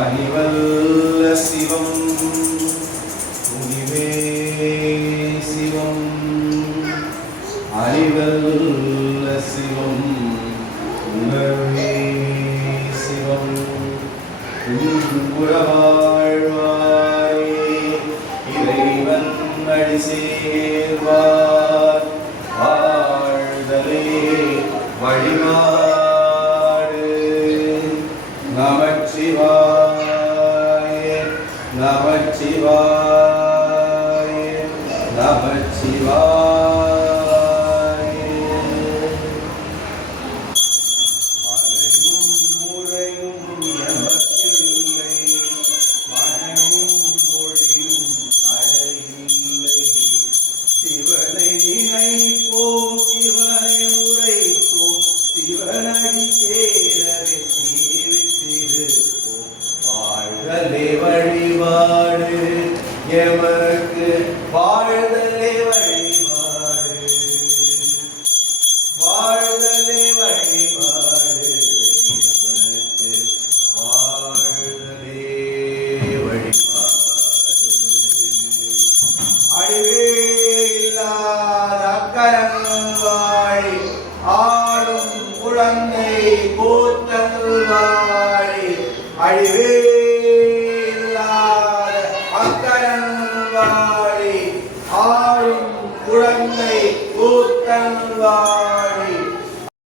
அறிவல்ல சிவம் துணிவே சிவம் அறிவல்ல சிவம் உணர்வே சிவம் உறவாழ்வாரே இறைவன் அடி சேர்வார் வாழ்தலே வழிபாடு நமச்சிவாய நமச்சிவாய நமச்சிவாய மறையும் முறையும் எமக்கில்லை மனையும் மொழியும் தடையில்லை சிவனை நினைப்போம் சிவனை உரைப்போம் சிவனடி சேரவே சீவித்திருப்போம் வாழ்தலே வழிபாடு எமக்கு வாழ்தலே வழிபாடு வாழ்தலே வழிபாடு எமக்கு வாழ்தலே வழிபாடு அழிவே இல்லாத அக்கரங்காழி ஆளும் குழந்தை கூத்தல்வாழி அழிவே